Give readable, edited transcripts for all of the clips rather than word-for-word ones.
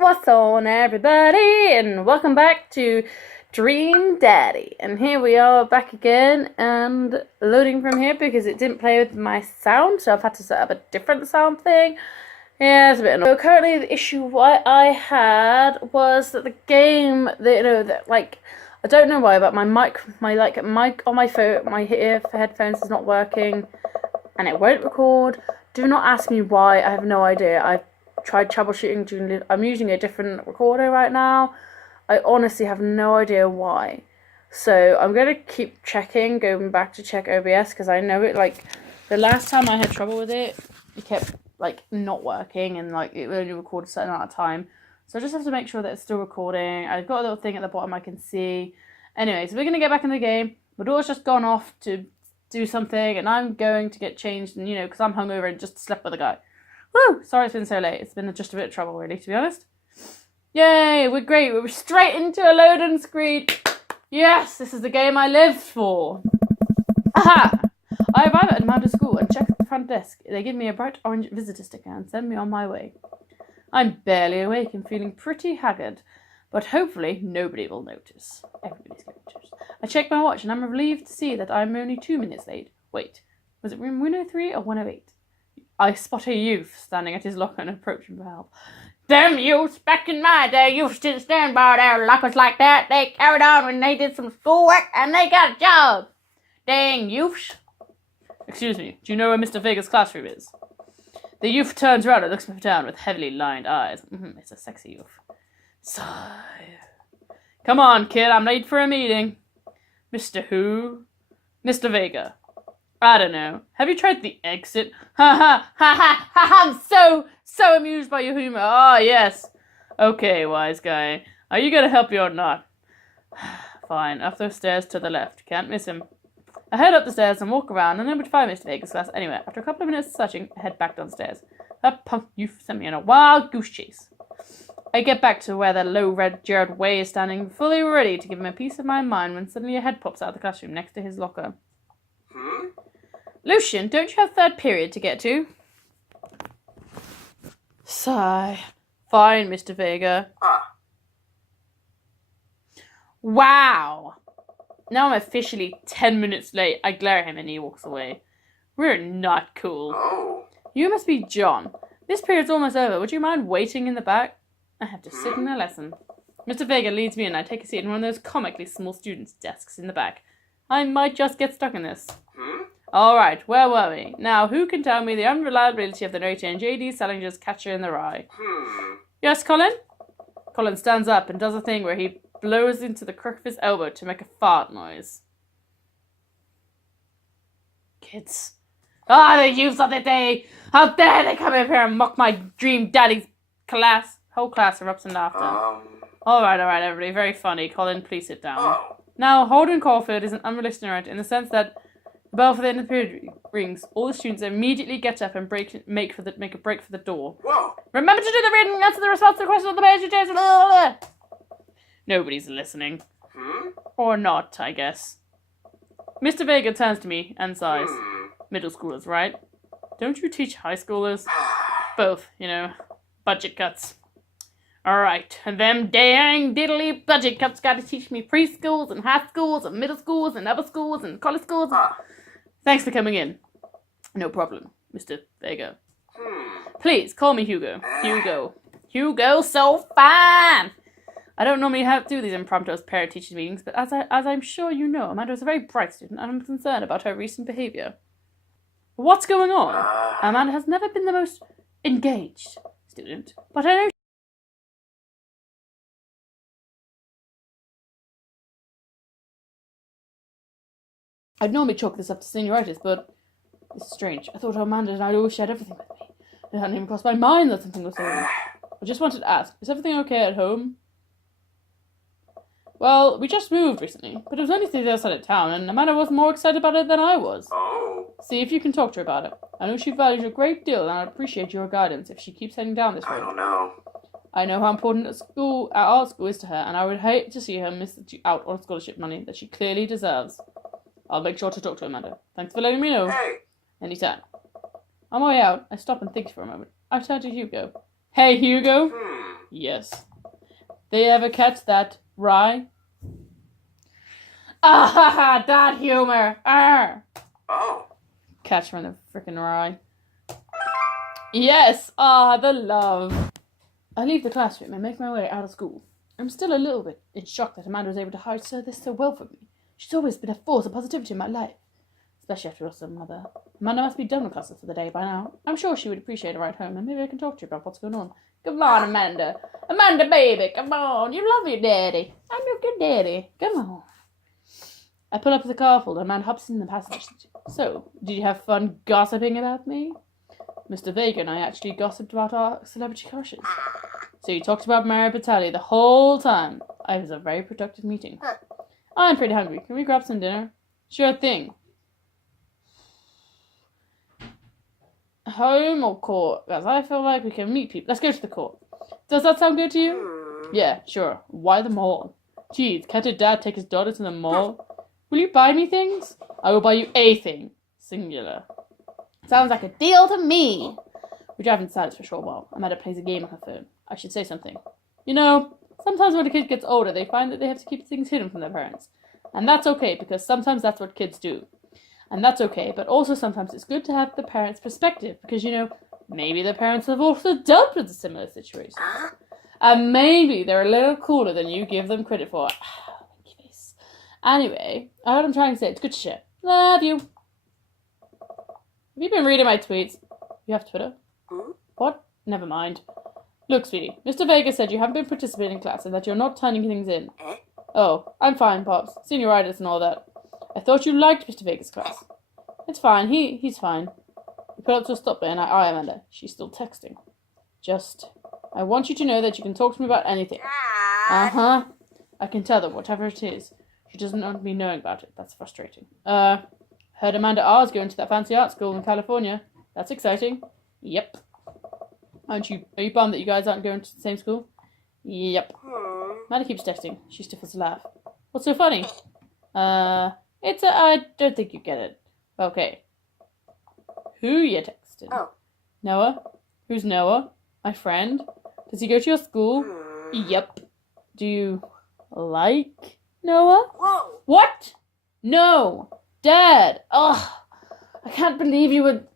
What's on, everybody? And welcome back to Dream Daddy. And here we are back again and loading from here because it didn't play with my sound, so I've had to set up a different sound thing. Yeah, it's a bit annoying. So currently the issue what I had was that the game, I don't know why, but my mic on my phone, my headphones is not working, and it won't record. Do not ask me why. I have no idea. I've tried troubleshooting. I'm using a different recorder right now. I honestly have no idea why. So I'm gonna keep checking, going back to check OBS because I know it. Like the last time I had trouble with it, it kept not working and it only recorded a certain amount of time. So I just have to make sure that it's still recording. I've got a little thing at the bottom I can see. Anyways, we're gonna get back in the game. My daughter's just gone off to do something, and I'm going to get changed. And because I'm hungover and just slept with a guy. Woo! Sorry it's been so late. It's been just a bit of trouble, really, to be honest. Yay! We're great. We're straight into a loading screen. Yes! This is the game I lived for. Aha! I arrive at Amanda's school and check the front desk. They give me a bright orange visitor sticker and send me on my way. I'm barely awake and feeling pretty haggard, but hopefully nobody will notice. Everybody's going to notice. I check my watch and I'm relieved to see that I'm only 2 minutes late. Wait, was it room 103 or 108? I spot a youth standing at his locker and approach him for help. Them youths, back in my day, used to stand by their lockers like that. They carried on when they did some schoolwork and they got a job. Dang youths. Excuse me, do you know where Mr. Vega's classroom is? The youth turns around and looks me down with heavily lined eyes. It's a sexy youth. Sigh. Come on, kid, I'm late for a meeting. Mr. Who? Mr. Vega. I don't know. Have you tried the exit? Ha ha ha ha ha! I'm so amused by your humor. Oh yes. Okay, wise guy. Are you gonna help me or not? Fine. Up those stairs to the left. Can't miss him. I head up the stairs and walk around, and then would find Mr. Vega's class. Anyway, after a couple of minutes of searching, I head back downstairs. That punk youth sent me on a wild goose chase. I get back to where the low red Jared Way is standing, fully ready to give him a piece of my mind when suddenly a head pops out of the classroom next to his locker. Lucian, don't you have third period to get to? Sigh. Fine, Mr. Vega. Wow. Now I'm officially 10 minutes late. I glare at him and he walks away. We're not cool. Oh. You must be John. This period's almost over. Would you mind waiting in the back? I have to sit in a lesson. Mr. Vega leads me in. I take a seat in one of those comically small students' desks in the back. I might just get stuck in this. Alright, where were we? Now, who can tell me the unreliability of the narrator in J.D. Salinger's Catcher in the Rye? Yes, Colin? Colin stands up and does a thing where he blows into the crook of his elbow to make a fart noise. Kids. The youths of the day! How dare they come over here and mock my dream daddy's class? Whole class erupts in laughter. Alright, everybody. Very funny. Colin, please sit down. Now, Holden Caulfield is an unrealistic narrator in the sense that the bell for the end of the period rings. All the students immediately get up and make a break for the door. Whoa. Remember to do the reading and answer the response to the question of the page. Blah, blah, blah. Nobody's listening. Or not, I guess. Mr. Vega turns to me and sighs. Middle schoolers, right? Don't you teach high schoolers? Both, budget cuts. Alright, and them dang diddly budget cuts gotta teach me preschools and high schools and middle schools and upper schools and college schools. Thanks for coming in. No problem, Mr. Vega. Please, call me Hugo. Hugo, so fine! I don't normally do these impromptu parent-teacher meetings, but as I'm sure you know, Amanda is a very bright student and I'm concerned about her recent behaviour. What's going on? Amanda has never been the most engaged student, but I know I'd normally chalk this up to senioritis, but it's strange. I thought Amanda and I always shared everything with me. It hadn't even crossed my mind that something was wrong. I just wanted to ask, is everything okay at home? Well, we just moved recently, but it was only to the other side of town, and Amanda was more excited about it than I was. See if you can talk to her about it. I know she values you a great deal, and I'd appreciate your guidance if she keeps heading down this road. I don't know. I know how important our art school is to her, and I would hate to see her miss out on scholarship money that she clearly deserves. I'll make sure to talk to Amanda. Thanks for letting me know. Hey! Anytime. On my way out, I stop and think for a moment. I turn to Hugo. Hey, Hugo. Yes. They ever catch that rye? Ah ha ha, that humor! Arr! Catch from the frickin' rye. Yes! Ah, the love. I leave the classroom and make my way out of school. I'm still a little bit in shock that Amanda was able to hide this so well from me. She's always been a force of positivity in my life. Especially after lost her mother. Amanda must be done with classes for the day by now. I'm sure she would appreciate a ride home, and maybe I can talk to her about what's going on. Come on, Amanda. Amanda, baby, come on. You love your daddy. I'm your good daddy. Come on. I pull up to the car full, and Amanda hops in the passenger seat. So, did you have fun gossiping about me? Mr. Vega and I actually gossiped about our celebrity crushes. So you talked about Mario Batali the whole time. It was a very productive meeting. I'm pretty hungry. Can we grab some dinner? Sure thing. Home or court? Because I feel like we can meet people. Let's go to the court. Does that sound good to you? Yeah, sure. Why the mall? Geez, can't your dad take his daughter to the mall? Will you buy me things? I will buy you a thing. Singular. Sounds like a deal to me. We drive in silence for a short while. Amanda plays a game on her phone. I should say something. You know, sometimes when a kid gets older, they find that they have to keep things hidden from their parents. And that's okay, because sometimes that's what kids do. And that's okay, but also sometimes it's good to have the parents' perspective, because, you know, maybe the parents have also dealt with a similar situation. And maybe they're a little cooler than you give them credit for. Winky face. Anyway, I heard I'm trying to say it's good to share. Love you. Have you been reading my tweets? You have Twitter? What? Never mind. Look, sweetie, Mr. Vega said you haven't been participating in class and that you're not turning things in. Oh, I'm fine, Pops. Senioritis and all that. I thought you liked Mr. Vega's class. It's fine. He's fine. We put up to a stop there and I eye Amanda. She's still texting. I want you to know that you can talk to me about anything. Uh-huh. I can tell that whatever it is, she doesn't want me knowing about it. That's frustrating. Heard Amanda R is going to that fancy art school in California. That's exciting. Yep. Are you bummed that you guys aren't going to the same school? Yep. Amanda keeps texting. She stifles a laugh. What's so funny? I don't think you get it. Okay. Who you texting? Oh. Noah? Who's Noah? My friend? Does he go to your school? Yep. Do you like Noah? Whoa. What? No. Dad. Ugh. I can't believe you would...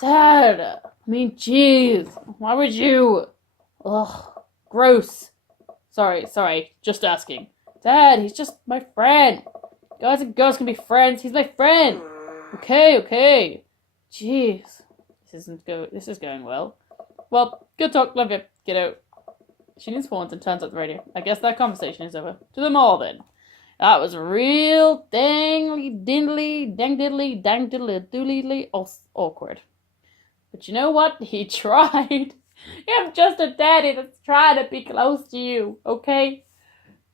Dad. I mean, jeez. Why would you? Ugh. Gross. Sorry. Just asking. Dad, he's just my friend. Guys and girls can be friends. He's my friend. Okay. Jeez. This is going well. Well, good talk. Love you. Get out. She needs phones and turns up the radio. I guess that conversation is over. To the mall, then. That was real dang-diddly awkward. But you know what? He tried. I'm just a daddy that's trying to be close to you, okay?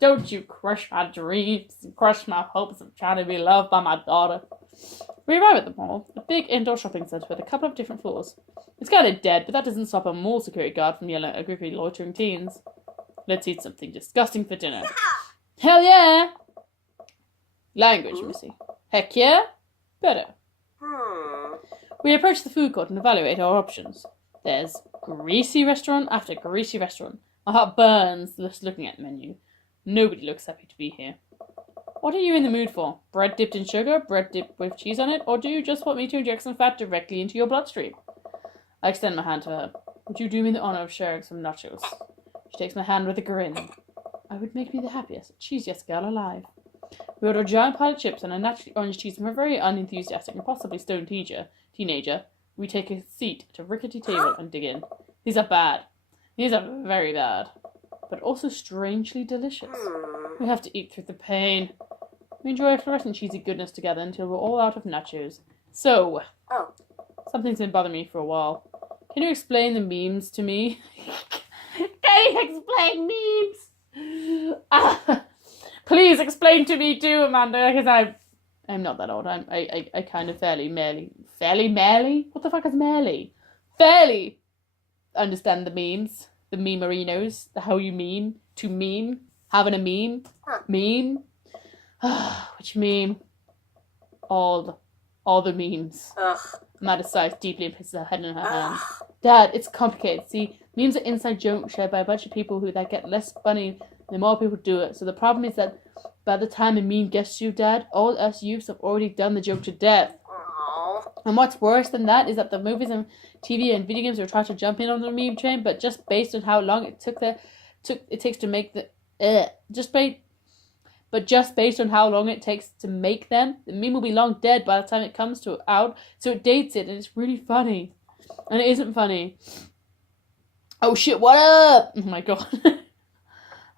Don't you crush my dreams and crush my hopes of trying to be loved by my daughter. We arrive at the mall, a big indoor shopping centre with a couple of different floors. It's kind of dead, but that doesn't stop a mall security guard from yelling at a group of loitering teens. Let's eat something disgusting for dinner. Hell yeah! Language, Missy. Heck yeah? Better. We approach the food court and evaluate our options. There's greasy restaurant after greasy restaurant. My heart burns just looking at the menu. Nobody looks happy to be here. What are you in the mood for? Bread dipped in sugar? Bread dipped with cheese on it? Or do you just want me to inject some fat directly into your bloodstream? I extend my hand to her. Would you do me the honour of sharing some nachos? She takes my hand with a grin. I would make me the happiest, cheesiest girl alive. We order a giant pile of chips and a naturally orange cheese from a very unenthusiastic and possibly stoned teenager. We take a seat at a rickety table and dig in. These are bad. These are very bad. But also strangely delicious. We have to eat through the pain. We enjoy fluorescent cheesy goodness together until we're all out of nachos. So, something's been bothering me for a while. Can you explain the memes to me? Can you explain memes? Please explain to me too, Amanda, because I'm not that old. I kind of fairly merely? What the fuck is merely? Fairly understand the memes, the memerinos, the how you meme, to meme, having a meme, meme. Which meme? All the memes. Amanda sighs deeply and places her head in her hand. Dad, it's complicated. See, Memes are inside jokes shared by a bunch of people who that get less funny the more people do it. So the problem is that by the time a meme gets to you, Dad, all us youths have already done the joke to death. And what's worse than that is that the movies and TV and video games are trying to jump in on the meme train, but just based on how long it takes to make just based on how long it takes to make them, the meme will be long dead by the time it comes out. So it dates it, and it's really funny, and it isn't funny. Oh shit! What up? Oh my god.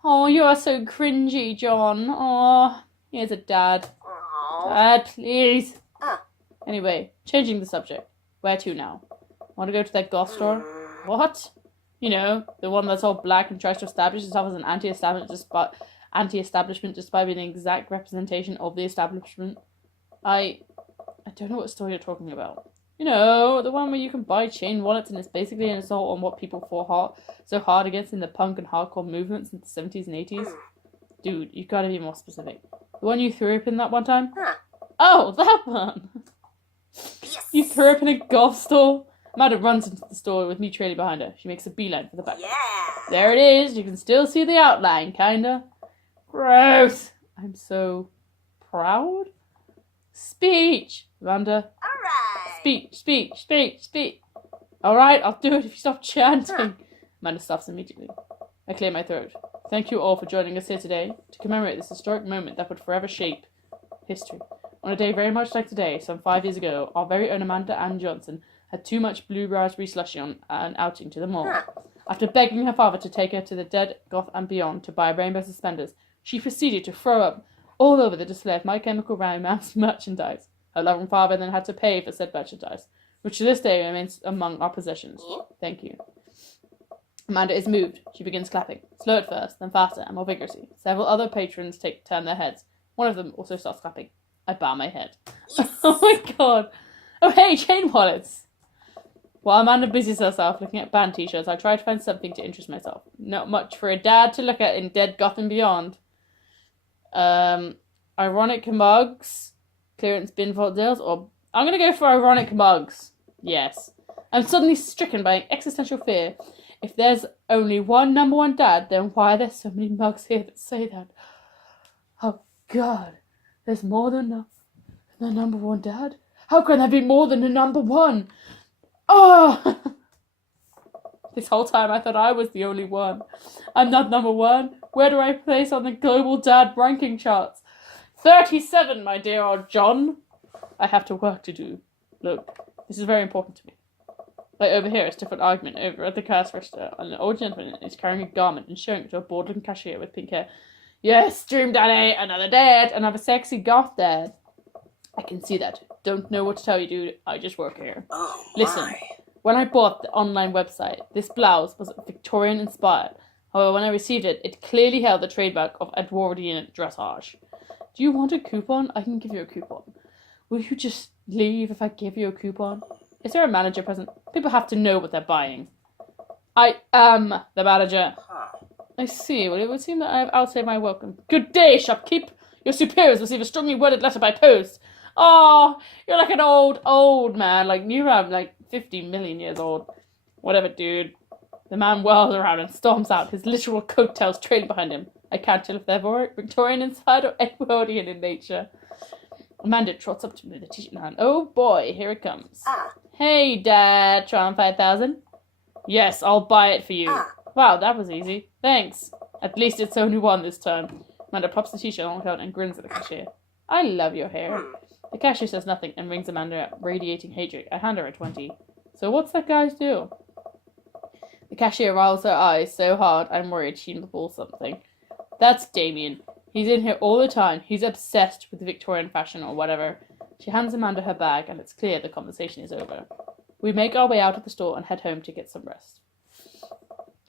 Oh, you are so cringy, John. Oh, here's a dad. Dad, please. Anyway, changing the subject. Where to now? Want to go to that goth store? What? You know, the one that's all black and tries to establish itself as an anti-establishment despite being an exact representation of the establishment. I don't know what store you're talking about. You know, the one where you can buy chain wallets and it's basically an assault on what people fought so hard against in the punk and hardcore movements in the 70s and 80s. Dude, you gotta be more specific. The one you threw up in that one time? Oh, that one! Yes. You threw up in a goth store? Amanda runs into the store with me trailing behind her. She makes a beeline for the back. Yeah. There it is. You can still see the outline, kinda. Gross. I'm so proud. Speech, Amanda. Speech. Alright, I'll do it if you stop chanting. Amanda stops immediately. I clear my throat. Thank you all for joining us here today to commemorate this historic moment that would forever shape history. On a day very much like today, some 5 years ago, our very own Amanda Ann Johnson had too much blue raspberry slushy on an outing to the mall. After begging her father to take her to the Dead, Goth and Beyond to buy rainbow suspenders, she proceeded to throw up all over the display of My Chemical Romance merchandise. Her loving father then had to pay for said merchandise, which to this day remains among our possessions. Thank you. Amanda is moved. She begins clapping, slow at first, then faster and more vigorously. Several other patrons turn their heads. One of them also starts clapping. I bow my head. Yes. Oh my god. Oh hey, chain wallets. While Amanda busies herself looking at band t-shirts, I try to find something to interest myself. Not much for a dad to look at in Dead, Goth and Beyond. Ironic mugs, clearance bin vault deals, or I'm gonna go for ironic mugs. Yes. I'm suddenly stricken by an existential fear. If there's only one number one dad, then why are there so many mugs here that say that? Oh god, there's more than the number one dad? How can there be more than a number one? Oh! This whole time I thought I was the only one. I'm not number one. Where do I place on the global dad ranking charts? 37, my dear old John. I have to work to do. Look, this is very important to me. I overhear a different argument over at the cash register, and an old gentleman is carrying a garment and showing it to a bored-looking cashier with pink hair. Yes, Dream Daddy, another dad, another sexy goth dad. I can see that. Don't know what to tell you, dude. I just work here. Oh, listen, when I bought the online website, this blouse was Victorian inspired. However, when I received it, it clearly held the trademark of Edwardian dressage. Do you want a coupon? I can give you a coupon. Will you just leave if I give you a coupon? Is there a manager present? People have to know what they're buying. I am the manager. I see. Well, it would seem that I have outstayed my welcome. Good day, shopkeep. Your superiors receive a strongly worded letter by post. Oh, you're like an old man. Like, you're like 50 million years old. Whatever, dude. The man whirls around and storms out, his literal coattails trailing behind him. I can't tell if they're Victorian inside or Edwardian in nature. Amanda trots up to me with a t-shirt in hand. Oh boy, here it comes. Hey, Dad, Tron 5000. Yes, I'll buy it for you. Wow, that was easy. Thanks. At least it's only one this time. Amanda pops the t-shirt on her coat and grins at the cashier. I love your hair. The cashier says nothing and rings Amanda up, radiating hatred. I hand her a 20. So what's that guy's deal? The cashier rolls her eyes so hard I'm worried she will pull something. That's Damien. He's in here all the time. He's obsessed with Victorian fashion or whatever. She hands Amanda her bag and it's clear the conversation is over. We make our way out of the store and head home to get some rest.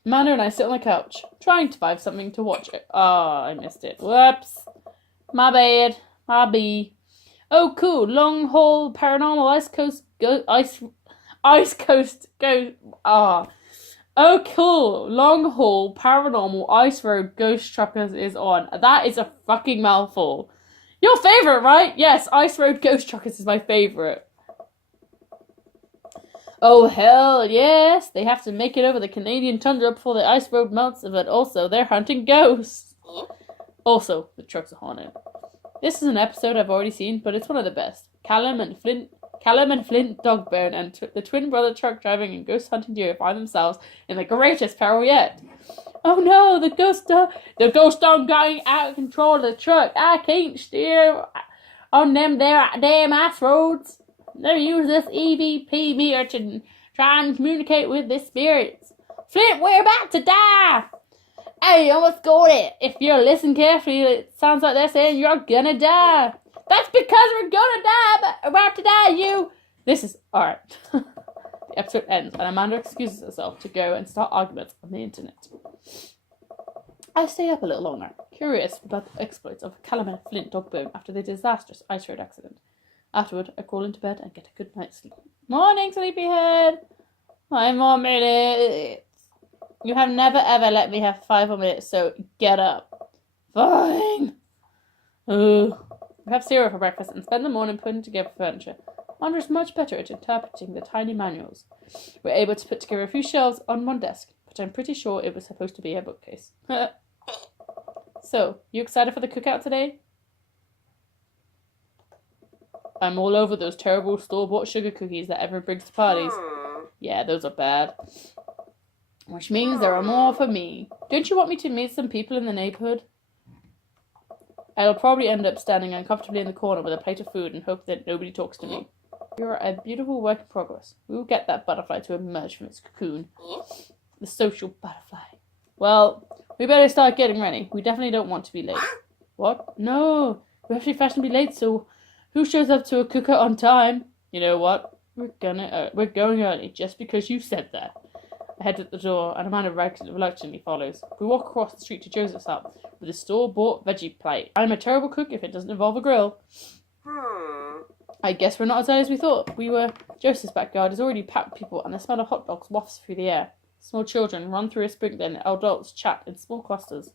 Amanda and I sit on the couch, trying to find something to watch. I missed it. Whoops. My bad. My bee. Oh, cool. Long haul paranormal ice coast go. Oh, cool. Long haul paranormal ice road ghost truckers is on. That is a fucking mouthful. Your favourite, right? Yes, Ice Road Ghost Truckers is my favourite. Oh, hell yes! They have to make it over the Canadian tundra before the ice road melts, but also they're hunting ghosts. Also, the trucks are haunted. This is an episode I've already seen, but it's one of the best. Callum and Flint Dogbone and the twin brother truck driving and ghost hunting duo find themselves in the greatest peril yet. Oh no, the ghost dog going out of control of the truck. I can't steer on them there damn ice roads. They use this EVP meter to try and communicate with the spirits. Flint, we're about to die. Hey, almost got it. If you listen carefully, it sounds like they're saying you're gonna die. That's because we're gonna die, but about to die, you. This is alright. The episode ends, and Amanda excuses herself to go and start arguments on the internet. I stay up a little longer, curious about the exploits of Callum and Flint Dogbone after the disastrous ice road accident. Afterward, I crawl into bed and get a good night's sleep. Morning, sleepyhead. 5 more minutes. You have never ever let me have 5 more minutes, so get up. Fine. We have cereal for breakfast and spend the morning putting together furniture. Wanda is much better at interpreting the tiny manuals. We're able to put together a few shelves on one desk, but I'm pretty sure it was supposed to be a bookcase. So, you excited for the cookout today? I'm all over those terrible store-bought sugar cookies that everyone brings to parties. Yeah, those are bad. Which means there are more for me. Don't you want me to meet some people in the neighborhood? I'll probably end up standing uncomfortably in the corner with a plate of food and hope that nobody talks to me. You're a beautiful work in progress. We will get that butterfly to emerge from its cocoon. The social butterfly. Well, we better start getting ready. We definitely don't want to be late. What? No, we have to be fashionably late, so who shows up to a cookout on time? You know what? We're going early just because you said that. I head to the door, and Amanda reluctantly follows. We walk across the street to Joseph's house with a store-bought veggie plate. I'm a terrible cook if it doesn't involve a grill. I guess we're not as early as we thought. Joseph's backyard is already packed with people, and the smell of hot dogs wafts through the air. Small children run through a sprinkler, and adults chat in small clusters.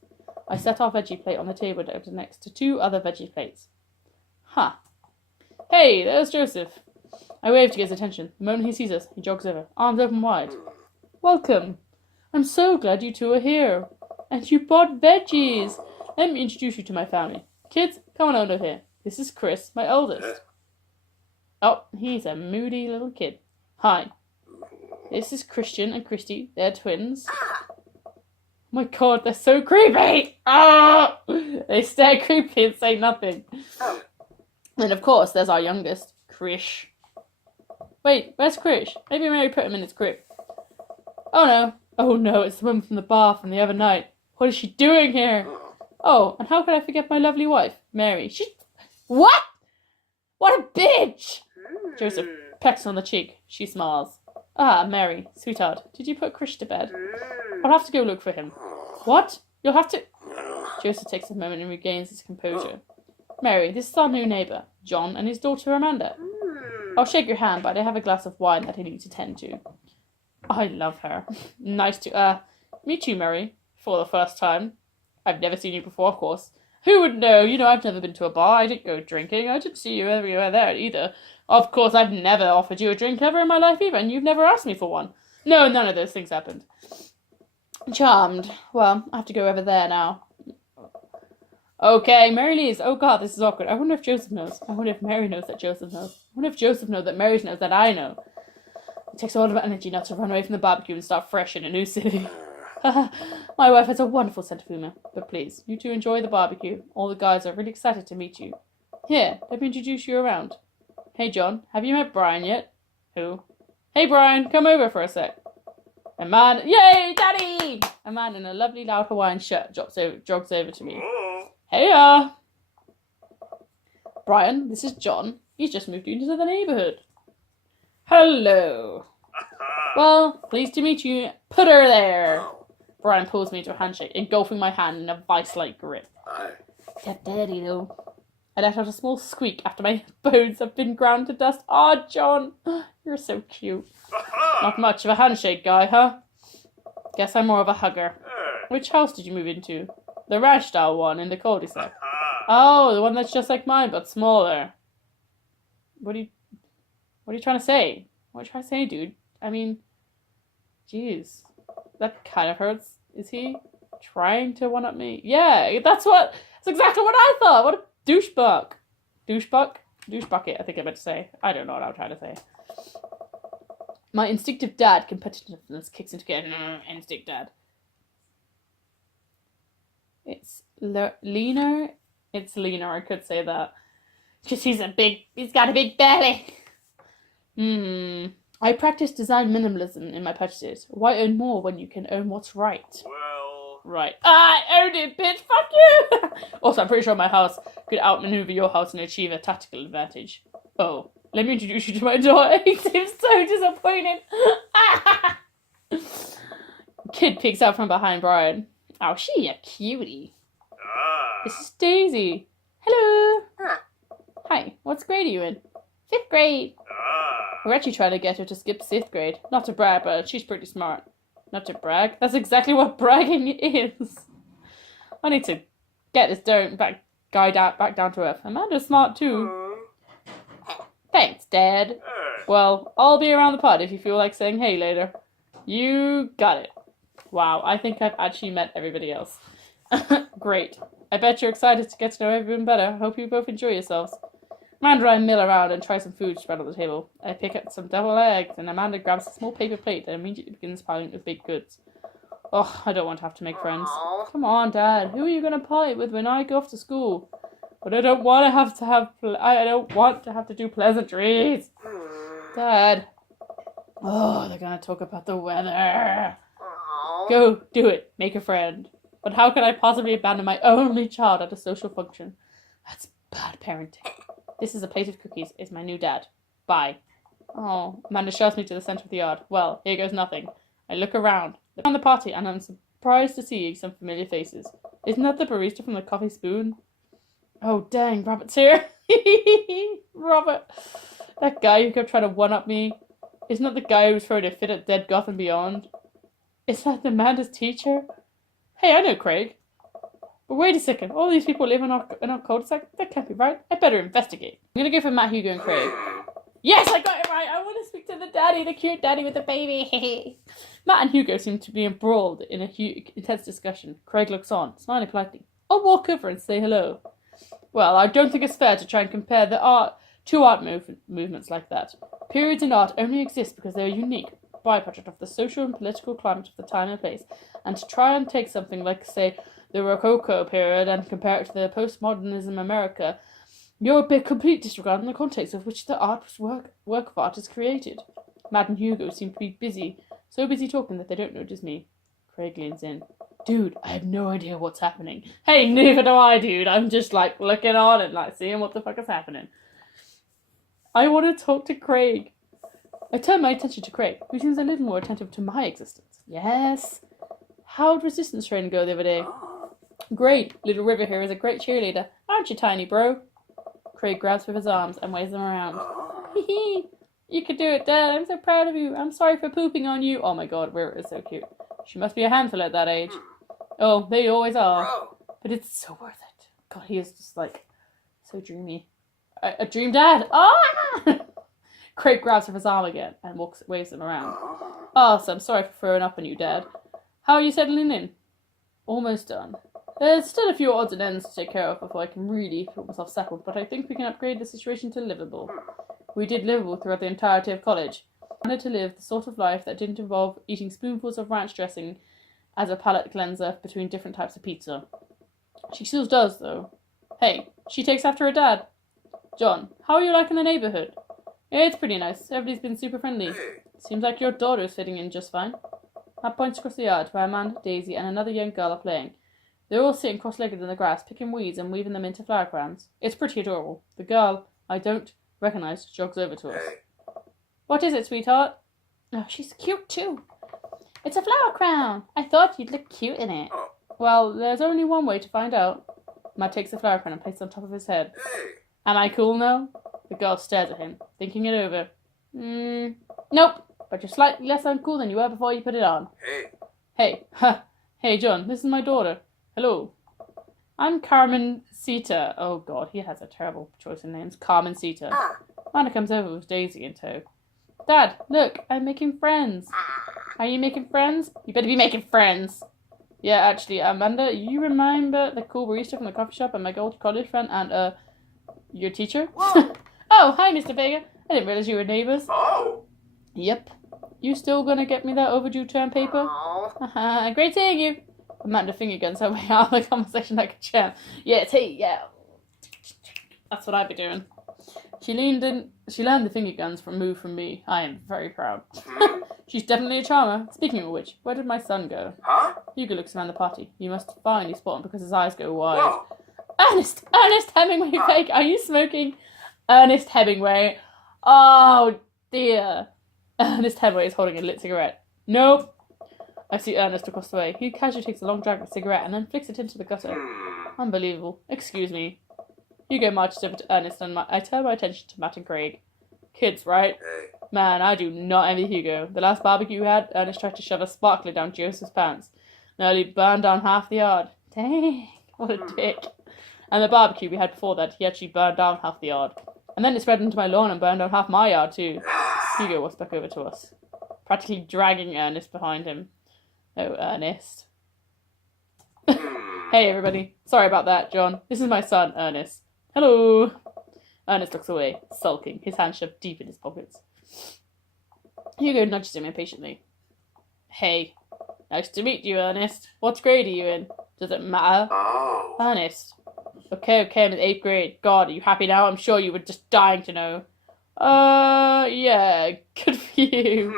I set our veggie plate on the table next to 2 other veggie plates. Hey, there's Joseph. I wave to get his attention. The moment he sees us, he jogs over, arms open wide. Welcome. I'm so glad you 2 are here. And you bought veggies. Let me introduce you to my family. Kids, come on over here. This is Chris, my eldest. Oh, he's a moody little kid. Hi. This is Christian and Christy. They're twins. Oh my god, they're so creepy. Ah! They stare creepy and say nothing. And of course, there's our youngest, Krish. Wait, where's Krish? Maybe Mary put him in his crib. Oh no, it's the woman from the bar from the other night. What is she doing here? Oh, and how could I forget my lovely wife, Mary? What? What a bitch! Joseph pecks on the cheek. She smiles. Ah, Mary, sweetheart, did you put Krish to bed? I'll have to go look for him. What? You'll have to... Joseph takes a moment and regains his composure. Mary, this is our new neighbour, John, and his daughter Amanda. I'll shake your hand, but I have a glass of wine that I need to tend to. I love her. Nice to, meet you, Mary, for the first time. I've never seen you before, of course. Who would know? You know, I've never been to a bar. I didn't go drinking. I didn't see you everywhere there either. Of course, I've never offered you a drink ever in my life either, and you've never asked me for one. No, none of those things happened. Charmed. Well, I have to go over there now. Okay, Mary leaves. Oh god, this is awkward. I wonder if Joseph knows. I wonder if Mary knows that Joseph knows. I wonder if Joseph knows that Mary knows that I know. It takes a lot of energy not to run away from the barbecue and start fresh in a new city. My wife has a wonderful sense of humour. But please, you 2 enjoy the barbecue. All the guys are really excited to meet you. Here, let me introduce you around. Hey John, have you met Brian yet? Who? Hey Brian, come over for a sec. A man, yay, Daddy! A man in a lovely loud Hawaiian shirt jogs over to me. Heya! Brian, this is John. He's just moved into the neighbourhood. Hello. Well, pleased to meet you. Put her there. Brian pulls me into a handshake, engulfing my hand in a vice-like grip. They're dirty, though. I let out a small squeak after my bones have been ground to dust. Aw, John, you're so cute. Not much of a handshake guy, huh? Guess I'm more of a hugger. Which house did you move into? The ranch-style one in the cul-de-sac. Oh, the one that's just like mine, but smaller. What are you trying to say? What are you trying to say, dude? I mean, jeez. That kind of hurts. Is he trying to one-up me? Yeah, that's exactly what I thought. What a douchebag. Douchebucket, I think I meant to say. I don't know what I'm trying to say. My instinctive dad competitiveness kicks into gear. Instinct dad. It's leaner. It's leaner, I could say that. Because he's got a big belly. I practice design minimalism in my purchases. Why own more when you can own what's right? Well... Right. I owned it, bitch! Fuck you! Also, I'm pretty sure my house could outmaneuver your house and achieve a tactical advantage. Oh, let me introduce you to my daughter. He seems so disappointed. Kid peeks out from behind Brian. Oh, she a cutie. This is Daisy. Hello. Hi, what grade are you in? 5th grade. We're actually trying to get her to skip 6th grade. Not to brag, but she's pretty smart. Not to brag? That's exactly what bragging is. I need to get this back down to earth. Amanda's smart too. Thanks, Dad. Well, I'll be around the pod if you feel like saying hey later. You got it. Wow, I think I've actually met everybody else. Great. I bet you're excited to get to know everyone better. Hope you both enjoy yourselves. Amanda and I mill around and try some food spread on the table. I pick up some deviled eggs, and Amanda grabs a small paper plate and immediately begins piling with baked goods. Oh, I don't want to have to make friends. Come on, Dad. Who are you going to party with when I go off to school? But I don't want to have to do pleasantries. Dad. Oh, they're going to talk about the weather. Go, do it. Make a friend. But how could I possibly abandon my only child at a social function? That's bad parenting. This is a plate of cookies. It's my new dad. Bye. Oh, Amanda shoves me to the centre of the yard. Well, here goes nothing. I look around the party, and I'm surprised to see some familiar faces. Isn't that the barista from the Coffee Spoon? Oh, dang, Robert's here. Robert. That guy who kept trying to one-up me. Isn't that the guy who was throwing a fit at Dead Goth and Beyond? Is that Amanda's teacher? Hey, I know Craig. But wait a second, all these people live in our cul-de-sac? That can't be right. I better investigate. I'm gonna go for Matt, Hugo, and Craig. Yes, I got it right! I want to speak to the daddy, the cute daddy with the baby. Matt and Hugo seem to be embroiled in a intense discussion. Craig looks on, smiling politely. I'll walk over and say hello. Well, I don't think it's fair to try and compare two art movements like that. Periods in art only exist because they are unique, byproduct of the social and political climate of the time and place, and to try and take something like, say, the Rococo period and compare it to the postmodernism America, you're a bit complete disregarding the context of which the work of art is created. Matt and Hugo seem to be so busy talking that they don't notice me. Craig leans in. Dude, I have no idea what's happening. Hey, neither do I, dude. I'm just looking on and seeing what the fuck is happening. I want to talk to Craig. I turn my attention to Craig, who seems a little more attentive to my existence. Yes. How'd resistance training go the other day? Great. Little River here is a great cheerleader. Aren't you, tiny bro? Craig grabs with his arms and waves them around. Hee. You could do it, Dad. I'm so proud of you. I'm sorry for pooping on you. Oh my god, River is so cute. She must be a handful at that age. Oh, they always are. But it's so worth it. God, he is just so dreamy. A dream dad. Ah! Craig grabs with his arm again and waves him around. Awesome. Sorry for throwing up on you, Dad. How are you settling in? Almost done. There's still a few odds and ends to take care of before I can really feel myself settled, but I think we can upgrade the situation to livable. We did livable throughout the entirety of college. I wanted to live the sort of life that didn't involve eating spoonfuls of ranch dressing as a palate cleanser between different types of pizza. She still does, though. Hey, she takes after her dad. John, how are you liking the neighborhood? Yeah, it's pretty nice. Everybody's been super friendly. Seems like your daughter's fitting in just fine. Matt points across the yard where Amanda, Daisy, and another young girl are playing. They're all sitting cross-legged in the grass, picking weeds and weaving them into flower crowns. It's pretty adorable. The girl I don't recognize jogs over to us. What is it, sweetheart? Oh, she's cute too. It's a flower crown. I thought you'd look cute in it. Well, there's only one way to find out. Matt takes the flower crown and places it on top of his head. Am I cool now? The girl stares at him, thinking it over. Nope. But you're slightly less uncool than you were before you put it on. Hey. Hey, John, this is my daughter. Hello. I'm Carmen Sita. Oh, God, he has a terrible choice of names. Carmen Sita. Amanda comes over with Daisy in tow. Dad, look, I'm making friends. Are you making friends? You better be making friends. Yeah, actually, Amanda, you remember the cool barista from the coffee shop and my old college friend and, your teacher? Oh, hi, Mr. Vega. I didn't realize you were neighbors. Oh. Yep. You still gonna get me that overdue term paper? Great seeing you. Amanda finger guns her way out of the conversation like a champ. Yeah, yeah. That's what I'd be doing. She leaned in. She learned the finger guns from me. I am very proud. She's definitely a charmer. Speaking of which, where did my son go? Huh? Hugo looks around the party. You must finally spot him because his eyes go wide. Whoa. Ernest Hemingway fake. Are you smoking? Ernest Hemingway. Oh dear. Ernest Hemingway is holding a lit cigarette. Nope. I see Ernest across the way. He casually takes a long drag of a cigarette and then flicks it into the gutter. Unbelievable. Excuse me. Hugo marches over to Ernest and I turn my attention to Matt and Craig. Kids, right? Hey. Man, I do not envy Hugo. The last barbecue we had, Ernest tried to shove a sparkler down Joseph's pants. Nearly burned down half the yard. Dang, what a dick. And the barbecue we had before that, he actually burned down half the yard. And then it spread into my lawn and burned down half my yard too. Hugo walks back over to us, practically dragging Ernest behind him. Oh, Ernest. Hey, everybody. Sorry about that, John. This is my son, Ernest. Hello. Ernest looks away, sulking, his hands shoved deep in his pockets. Hugo nudges him impatiently. Hey. Nice to meet you, Ernest. What grade are you in? Does it matter? Oh. Ernest. Okay, I'm in 8th grade. God, are you happy now? I'm sure you were just dying to know. Yeah, good for you.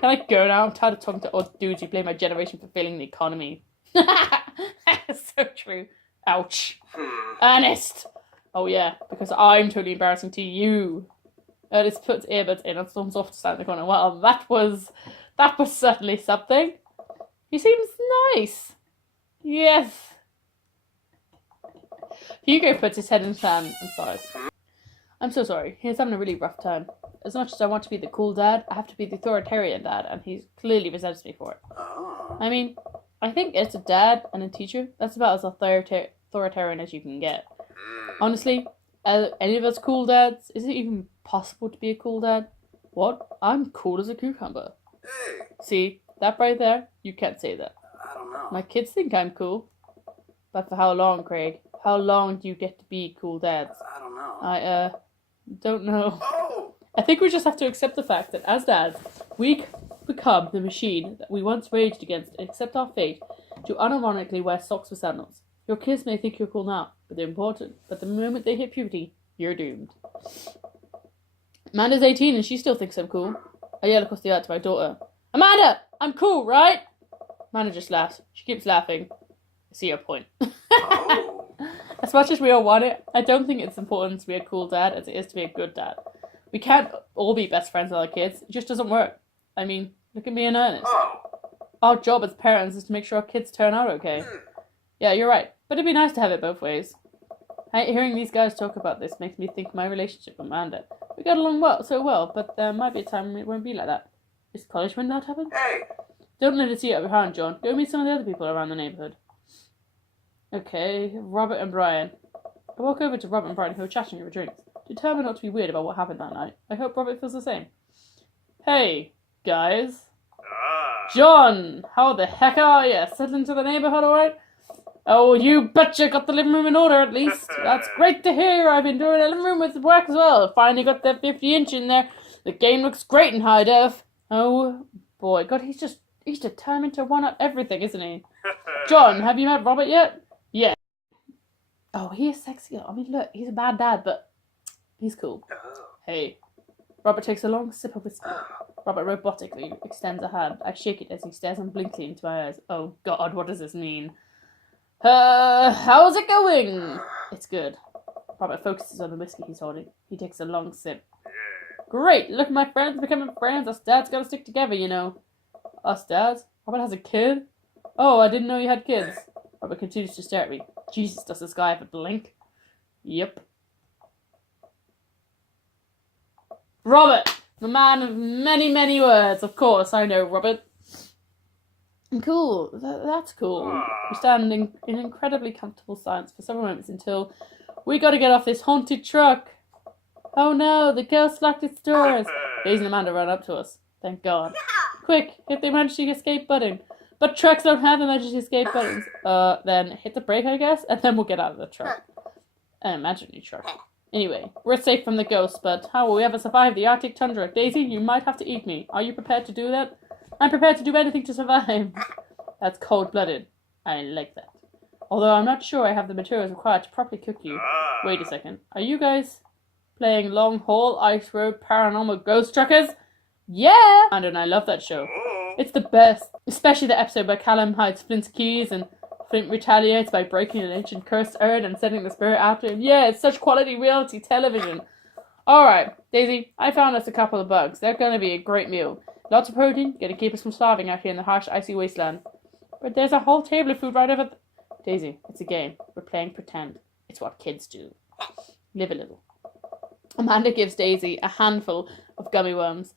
Can I go now? I'm tired of talking to old dudes who blame my generation for failing the economy. So true. Ouch. Ernest! Oh yeah, because I'm totally embarrassing to you. Ernest puts earbuds in and storms off to stand in the corner. Well, that was certainly something. He seems nice. Yes. Hugo puts his head in his hand and sighs. I'm so sorry. He's having a really rough time. As much as I want to be the cool dad, I have to be the authoritarian dad, and he clearly resents me for it. I mean, I think as a dad and a teacher, that's about as authoritarian as you can get. Honestly, any of us cool dads, is it even possible to be a cool dad? What? I'm cool as a cucumber. Hey. See, that right there? You can't say that. I don't know. My kids think I'm cool. But for how long, Craig? How long do you get to be cool dads? I don't know. I don't know. Oh. I think we just have to accept the fact that as dads, we become the machine that we once raged against and accept our fate to unironically wear socks with sandals. Your kids may think you're cool now, but they're important. But the moment they hit puberty, you're doomed. Amanda's 18 and she still thinks I'm cool. I yell across the yard to my daughter. Amanda! I'm cool, right? Amanda just laughs. She keeps laughing. I see your point. Oh. As much as we all want it, I don't think it's important to be a cool dad as it is to be a good dad. We can't all be best friends with our kids. It just doesn't work. I mean, look at me and Ernest. Oh. Our job as parents is to make sure our kids turn out okay. Yeah, you're right. But it'd be nice to have it both ways. Hearing these guys talk about this makes me think of my relationship with Amanda. We got along well, but there might be a time when it won't be like that. Is college when that happens? Hey. Don't let it see you behind, John. Go meet some of the other people around the neighbourhood. Okay, Robert and Brian. I walk over to Robert and Brian who are chatting over drinks, determined not to be weird about what happened that night. I hope Robert feels the same. Hey, guys. John, how the heck are you? Settling to the neighbourhood alright? Oh, you betcha got the living room in order at least. That's great to hear. I've been doing the living room with work as well. Finally got that 50-inch in there. The game looks great in high def. Oh boy, God, he's determined to one up everything, isn't he? John, have you met Robert yet? Yeah. Oh, he is sexy. I mean, look, he's a bad dad, but he's cool. Hey. Robert takes a long sip of whiskey. Robert robotically extends a hand. I shake it as he stares unblinkingly into my eyes. Oh God, what does this mean? How's it going? It's good. Robert focuses on the whiskey he's holding. He takes a long sip. Great! Look at my friends becoming friends. Us dads gotta stick together, you know. Us dads? Robert has a kid? Oh, I didn't know you had kids. Robert continues to stare at me. Jesus, does this guy have a blink? Yep. Robert! The man of many, many words. Of course, I know Robert. Cool. That's cool. We stand in incredibly comfortable silence for several moments until we gotta get off this haunted truck. Oh no, the ghost locked its doors. Daisy and Amanda ran up to us. Thank God. Quick, hit the emergency escape button. But trucks don't have emergency escape buttons. Then hit the brake, I guess, and then we'll get out of the truck. An imaginary truck. Anyway, we're safe from the ghosts, but how will we ever survive the Arctic tundra? Daisy, you might have to eat me. Are you prepared to do that? I'm prepared to do anything to survive. That's cold-blooded. I like that. Although I'm not sure I have the materials required to properly cook you. Wait a second. Are you guys playing Long Haul Ice Road Paranormal Ghost Truckers? Yeah! Amanda and I love that show. It's the best. Especially the episode where Callum hides Flint's keys and Flint retaliates by breaking an ancient cursed urn and sending the spirit after him. Yeah, it's such quality reality television. Alright, Daisy, I found us a couple of bugs. They're going to be a great meal. Lots of protein, going to keep us from starving out here in the harsh, icy wasteland. But there's a whole table of food right over Daisy, it's a game. We're playing pretend. It's what kids do. Live a little. Amanda gives Daisy a handful of gummy worms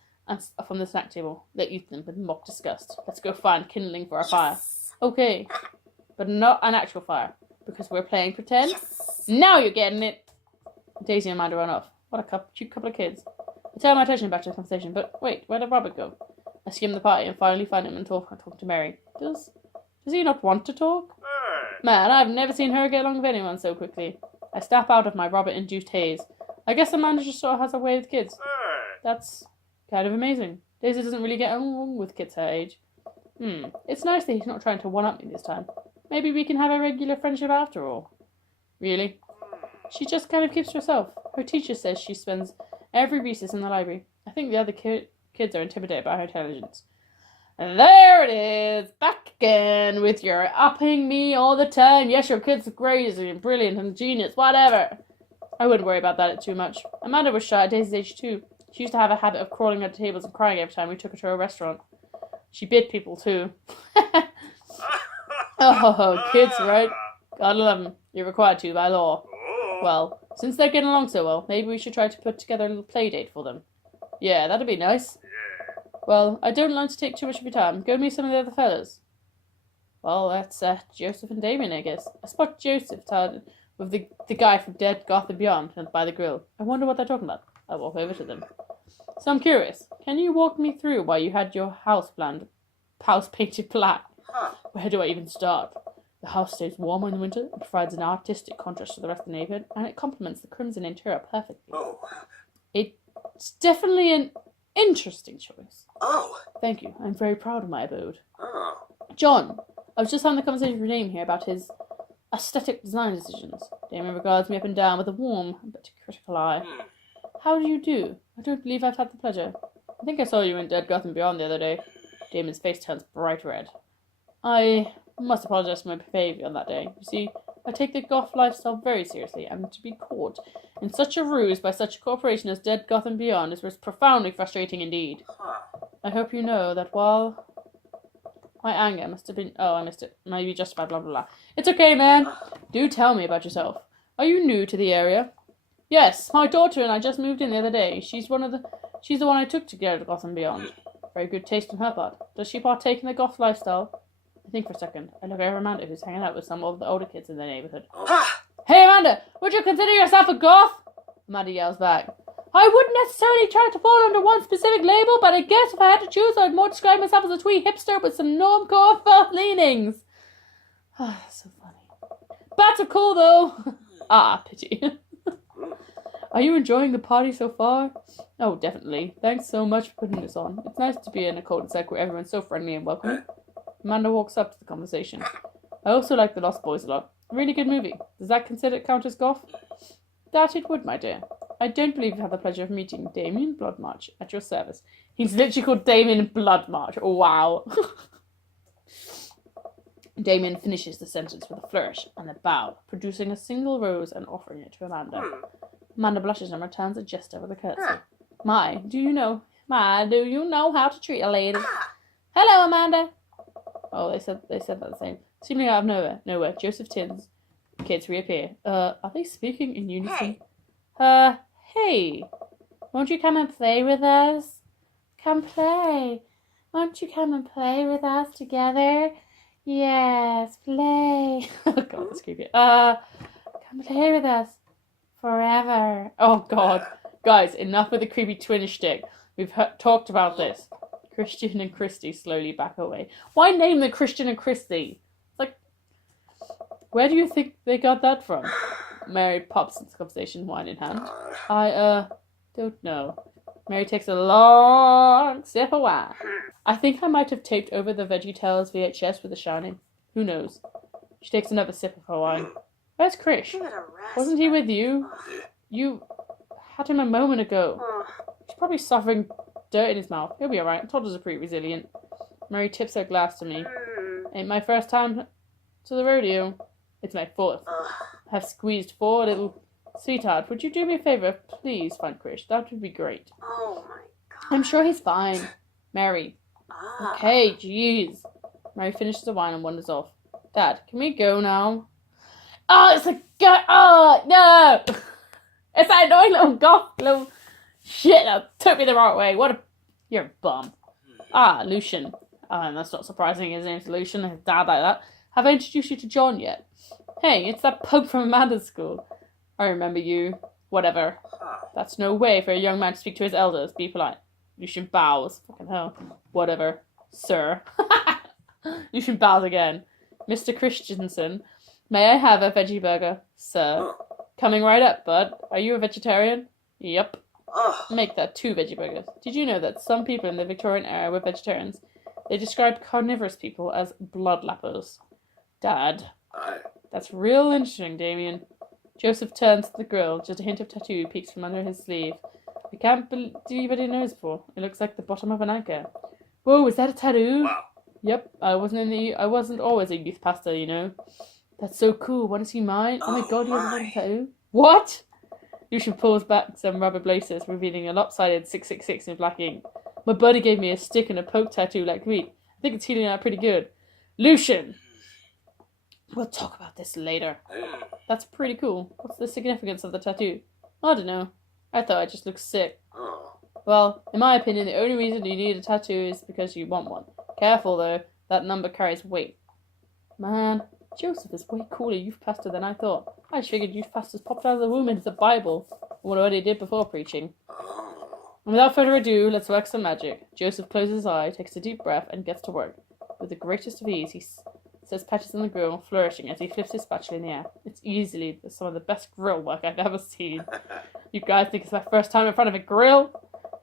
from the snack table. They eat them with mock disgust. Let's go find kindling for our fire. Okay, but not an actual fire, because we're playing pretend. Now you're getting it. Daisy and Amanda run off. What a cute couple of kids. I turn my attention back to the conversation, but wait, where did Robert go? I skim the party and finally find him and talk to Mary. Does he not want to talk? Man, I've never seen her get along with anyone so quickly. I snap out of my Robert-induced haze. I guess Amanda just sort of has a way with kids. That's kind of amazing. Daisy doesn't really get along with kids her age. It's nice that he's not trying to one-up me this time. Maybe we can have a regular friendship after all. Really? She just kind of keeps to herself. Her teacher says she spends every recess in the library. I think the other kids are intimidated by her intelligence. And there it is, back again with your upping me all the time. Yes, your kid's crazy and brilliant and genius, whatever. I wouldn't worry about that too much. Amanda was shy at Daisy's age too. She used to have a habit of crawling under tables and crying every time we took her to a restaurant. She bit people too. Oh, kids, right? Gotta love them. You're required to by law. Well, since they're getting along so well, maybe we should try to put together a little play date for them. Yeah, that'd be nice. Well, I don't like to take too much of your time. Go meet some of the other fellas. Well, that's Joseph and Damien, I guess. I spot Joseph tied with the guy from Dead Goth and Beyond by the grill. I wonder what they're talking about. I walk over to them. So I'm curious. Can you walk me through why you had your house painted black? Where do I even start? The house stays warmer in the winter. It provides an artistic contrast to the rest of the neighborhood, and it complements the crimson interior perfectly. It's definitely an interesting choice. Thank you. I'm very proud of my abode. John, I was just having the conversation with Damien here about his aesthetic design decisions. Damien regards me up and down with a warm but critical eye. How do you do? I don't believe I've had the pleasure. I think I saw you in Dead Goth and Beyond the other day. Damien's face turns bright red. I must apologize for my behaviour on that day. You see, I take the goth lifestyle very seriously, and to be caught in such a ruse by such a corporation as Dead Goth and Beyond is profoundly frustrating indeed. I hope you know that while my anger must have been... Oh, I missed it. Maybe just about blah, blah, blah. It's okay, man. Do tell me about yourself. Are you new to the area? Yes, my daughter and I just moved in the other day. She's the one I took to Dead Goth and Beyond. Very good taste on her part. Does she partake in the goth lifestyle? I think for a second. I look over Amanda, who's hanging out with some of the older kids in the neighborhood. Hey, Amanda! Would you consider yourself a goth? Amanda yells back. I wouldn't necessarily try to fall under one specific label, but I guess if I had to choose, I'd more describe myself as a twee hipster with some normcore leanings. That's so funny. Bats are cool, though. Pity. Are you enjoying the party so far? Oh, definitely. Thanks so much for putting this on. It's nice to be in a cul-de-sac where everyone's so friendly and welcoming. Amanda walks up to the conversation. I also like The Lost Boys a lot. Really good movie. Does that count as goth? That it would, my dear. I don't believe you've had the pleasure of meeting Damien Bloodmarch at your service. He's literally called Damien Bloodmarch. Oh, wow. Damien finishes the sentence with a flourish and a bow, producing a single rose and offering it to Amanda. Amanda blushes and returns a gesture with a curtsy. My, do you know how to treat a lady? Hello, Amanda. Oh, they said that the same. Seemingly out of nowhere, Joseph Tim's kids reappear. Are they speaking in unison? Hey, won't you come and play with us? Come play. Won't you come and play with us together? Yes, play. Oh, God, that's creepy. Come play with us forever. Oh, God. Guys, enough with the creepy twin shtick. We've talked about this. Christian and Christy slowly back away. Why name them Christian and Christy? Like, where do you think they got that from? Mary pops into the conversation, wine in hand. I don't know. Mary takes a long sip of wine. I think I might have taped over the VeggieTales VHS with The Shining. Who knows? She takes another sip of her wine. Where's Krish? Wasn't he with you? You had him a moment ago. He's probably suffering dirt in his mouth. He'll be alright. Toddlers are pretty resilient. Mary tips her glass to me. Ain't my first time to the rodeo. It's my fourth. I've squeezed 4 little... Sweetheart, would you do me a favour? Please find Krish. That would be great. Oh my god. I'm sure he's fine. Mary. Okay, jeez. Mary finishes the wine and wanders off. Dad, can we go now? Oh, it's a guy. Oh, no. It's that annoying little goth little shit that took me the wrong way. You're a bum. Lucian. That's not surprising. His name's Lucian. His dad like that. Have I introduced you to John yet? Hey, it's that pug from Amanda's school. I remember you. Whatever. That's no way for a young man to speak to his elders. Be polite. Lucian bows. Fucking hell. Whatever. Sir. Lucian bows again. Mr. Christensen, may I have a veggie burger? Sir. Coming right up, bud. Are you a vegetarian? Yep. Make that 2 veggie burgers. Did you know that some people in the Victorian era were vegetarians? They described carnivorous people as bloodlappers. Dad. That's real interesting, Damien. Joseph turns to the grill. Just a hint of tattoo peeks from under his sleeve. I can't believe I didn't know this before. It looks like the bottom of an anchor. Whoa, is that a tattoo? Wow. Yep, I wasn't always a youth pastor, you know. That's so cool. Want to see mine? Oh my god, you have a tattoo? What? Lucian pulls back some rubber braces, revealing a lopsided 666 in black ink. My buddy gave me a stick and a poke tattoo like me. I think it's healing out pretty good. Lucian! We'll talk about this later. That's pretty cool. What's the significance of the tattoo? I don't know. I thought I just looked sick. Well, in my opinion, the only reason you need a tattoo is because you want one. Careful, though. That number carries weight. Man, Joseph is way cooler youth pastor than I thought. I just figured youth pastors popped out of the womb into the Bible. What he did before preaching. And without further ado, let's work some magic. Joseph closes his eye, takes a deep breath, and gets to work. With the greatest of ease, he says patches on the grill, flourishing as he flips his spatula in the air. It's easily some of the best grill work I've ever seen. You guys think it's my first time in front of a grill?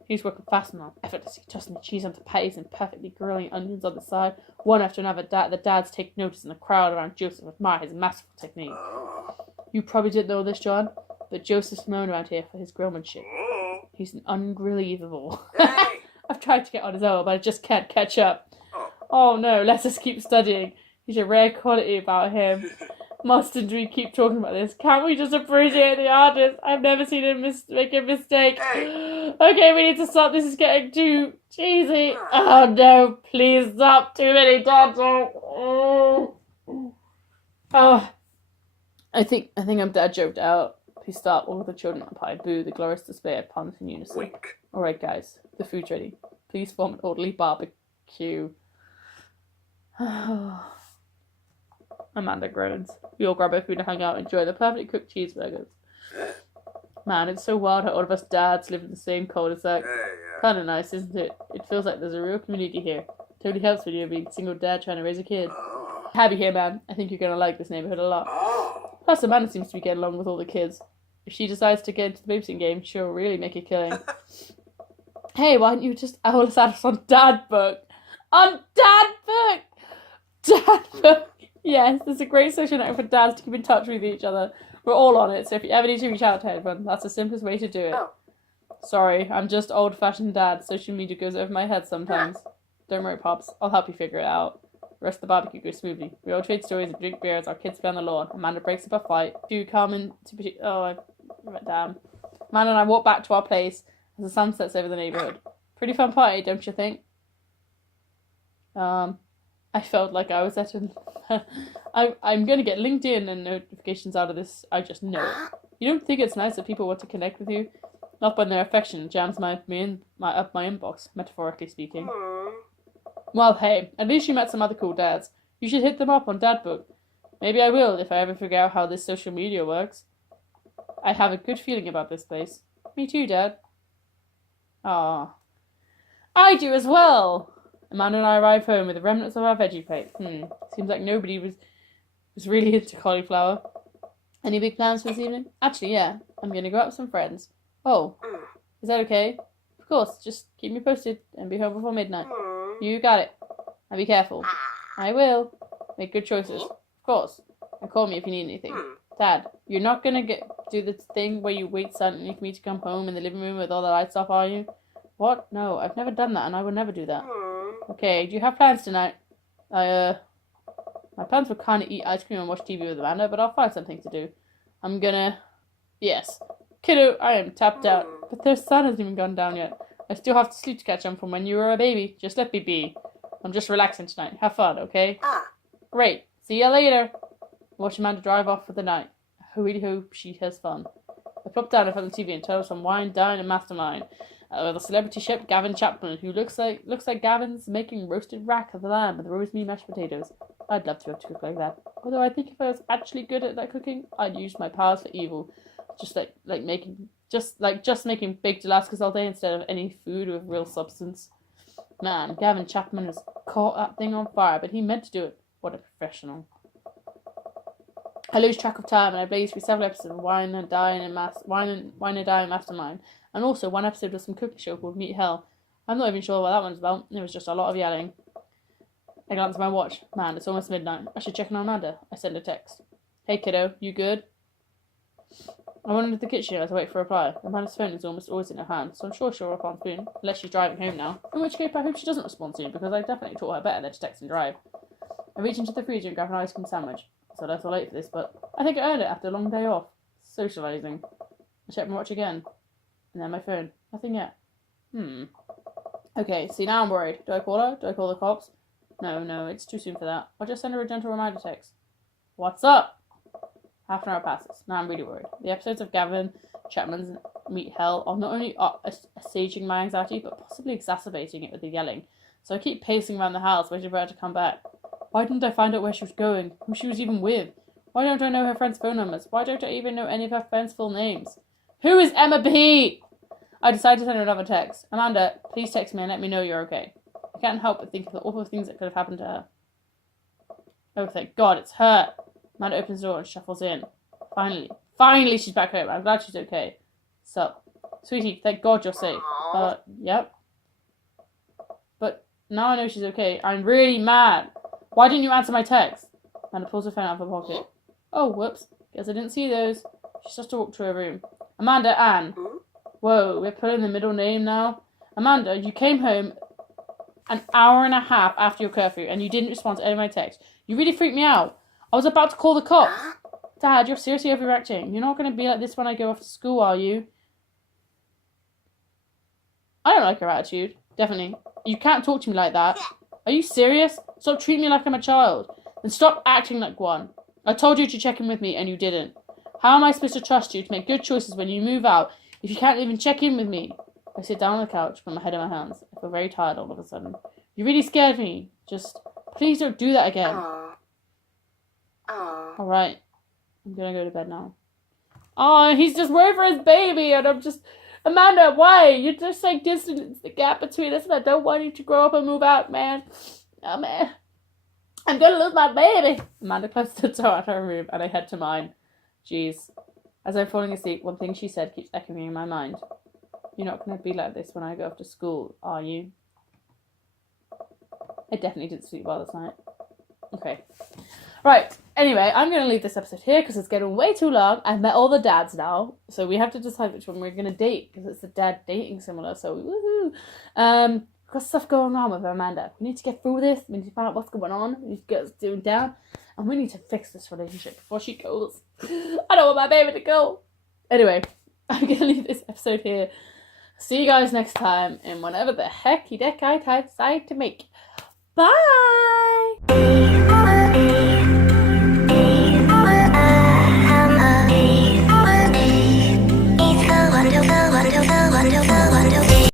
He's working fast now, effortlessly tossing the cheese onto patties and perfectly grilling onions on the side. One after another, the dads take notice, and the crowd around Joseph admire his masterful technique. You probably didn't know this, John, but Joseph's known around here for his grillmanship. He's an unbelievable. I've tried to get on his own, but I just can't catch up. Oh no, let's just keep studying. He's a rare quality about him. Mustn't we keep talking about this? Can't we just appreciate the artist? I've never seen him make a mistake. Okay, we need to stop. This is getting too cheesy. Oh no, please stop. Too many dots. Oh, I think I'm dead joked out. Please stop. All of the children occupy. Boo, the glorious display of puns in unison. Wink. Alright guys, the food's ready. Please form an orderly barbecue. Amanda groans. We all grab our food and hang out, enjoy the perfectly cooked cheeseburgers. Man, it's so wild how all of us dads live in the same cul-de-sac. Kind of nice, isn't it? It feels like there's a real community here. Totally helps when you're being a single dad trying to raise a kid. Happy here, man. I think you're going to like this neighborhood a lot. Plus, Amanda seems to be getting along with all the kids. If she decides to get into the babysitting game, she'll really make a killing. Hey, why don't you just owl us out on Dad Book? On Dad Book! Dad Book! Yes, there's a great social network for dads to keep in touch with each other. We're all on it, so if you ever need to reach out to anyone, that's the simplest way to do it. Sorry, I'm just old-fashioned dad. Social media goes over my head sometimes. Don't worry, Pops. I'll help you figure it out. The rest of the barbecue goes smoothly. We all trade stories and drink beer as our kids play on the lawn. Amanda breaks up a fight. Do come in to... damn. Amanda and I walk back to our place as the sun sets over the neighborhood. Pretty fun party, don't you think? I felt like I was at an... I'm going to get LinkedIn and notifications out of this. I just know it. You don't think it's nice that people want to connect with you? Not when their affection jams my inbox, metaphorically speaking. Well, hey, at least you met some other cool dads. You should hit them up on Dadbook. Maybe I will if I ever figure out how this social media works. I have a good feeling about this place. Me too, Dad. Ah, I do as well. Amanda and I arrive home with the remnants of our veggie plate. Seems like nobody was really into cauliflower. Any big plans for this evening? Actually, yeah. I'm going to go out with some friends. Oh, is that okay? Of course, just keep me posted and be home before midnight. You got it. And be careful. I will. Make good choices. Of course. And call me if you need anything. Dad, you're not going to do the thing where you wait silently for me to come home in the living room with all the lights off, are you? What? No, I've never done that and I would never do that. Okay, do you have plans tonight? My plans were kind of eat ice cream and watch TV with Amanda, but I'll find something to do. I'm gonna... Yes. Kiddo, I am tapped out, but the sun hasn't even gone down yet. I still have to sleep to catch on from when you were a baby. Just let me be. I'm just relaxing tonight. Have fun, okay? Great. See ya later. Watch Amanda drive off for the night. I really hope she has fun. I plopped down in front of the TV and turned on some wine, dine, and mastermind. With a celebrity chef, Gavin Chapman, who looks like Gavin's making roasted rack of the lamb with rosemary mashed potatoes. I'd love to be able to cook like that. Although I think if I was actually good at that cooking, I'd use my powers for evil. Just making big Dalaskas all day instead of any food with real substance. Man, Gavin Chapman has caught that thing on fire, but he meant to do it. What a professional. I lose track of time and I blaze through several episodes of Wine and Dine Mastermind, and also one episode of some cooking show called Meet Hell. I'm not even sure what that one's about. It was just a lot of yelling. I glance at my watch. Man, it's almost midnight. I should check on Amanda. I send a text. Hey kiddo, you good? I went into the kitchen as I wait for a reply. Amanda's phone is almost always in her hand, so I'm sure she'll respond soon, unless she's driving home now. In which case I hope she doesn't respond soon, because I definitely taught her better than to text and drive. I reach into the freezer and grab an ice cream sandwich. So I was late for this, but I think I earned it after a long day off. Socialising. I check my watch again. And then my phone. Nothing yet. Okay, see now I'm worried. Do I call her? Do I call the cops? No, it's too soon for that. I'll just send her a gentle reminder text. What's up? Half an hour passes. Now I'm really worried. The episodes of Gavin Chapman's Meet Hell are not only assuaging my anxiety, but possibly exacerbating it with the yelling. So I keep pacing around the house, waiting for her to come back. Why didn't I find out where she was going? Who she was even with? Why don't I know her friends' phone numbers? Why don't I even know any of her friends' full names? Who is Emma B? I decided to send her another text. Amanda, please text me and let me know you're okay. I can't help but think of the awful things that could have happened to her. Oh, thank God, it's her. Amanda opens the door and shuffles in. Finally she's back home. I'm glad she's okay. So, sweetie, thank God you're safe. Yep. But now I know she's okay. I'm really mad. Why didn't you answer my text? Amanda pulls her phone out of her pocket. Oh, whoops. Guess I didn't see those. She starts to walk to her room. Amanda Ann. Whoa, we're putting the middle name now. Amanda, you came home an hour and a half after your curfew and you didn't respond to any of my texts. You really freaked me out. I was about to call the cops. Dad, you're seriously overreacting. You're not going to be like this when I go off to school, are you? I don't like her attitude. Definitely. You can't talk to me like that. Are you serious? Stop treating me like I'm a child. Then stop acting like one. I told you to check in with me and you didn't. How am I supposed to trust you to make good choices when you move out if you can't even check in with me? I sit down on the couch, put my head in my hands. I feel very tired all of a sudden. You really scared me. Just, please don't do that again. Alright. I'm gonna go to bed now. Oh, he's just worried for his baby and I'm just... Amanda, why? You're just like distance the gap between us and I don't want you to grow up and move out, man. Oh, man. I'm gonna lose my baby. Amanda closes the door out of her room and I head to mine. Jeez. As I'm falling asleep, one thing she said keeps echoing in my mind. You're not gonna be like this when I go off to school, are you? I definitely didn't sleep well this night. Okay. Right. Anyway, I'm going to leave this episode here because it's getting way too long. I've met all the dads now, so we have to decide which one we're going to date because it's a dad dating similar. So woohoo! Got stuff going on with Amanda. We need to get through this. We need to find out what's going on. We need to get us doing down, and we need to fix this relationship before she goes. I don't want my baby to go. Anyway, I'm going to leave this episode here. See you guys next time in whatever the hecky deck I decide to make. Bye.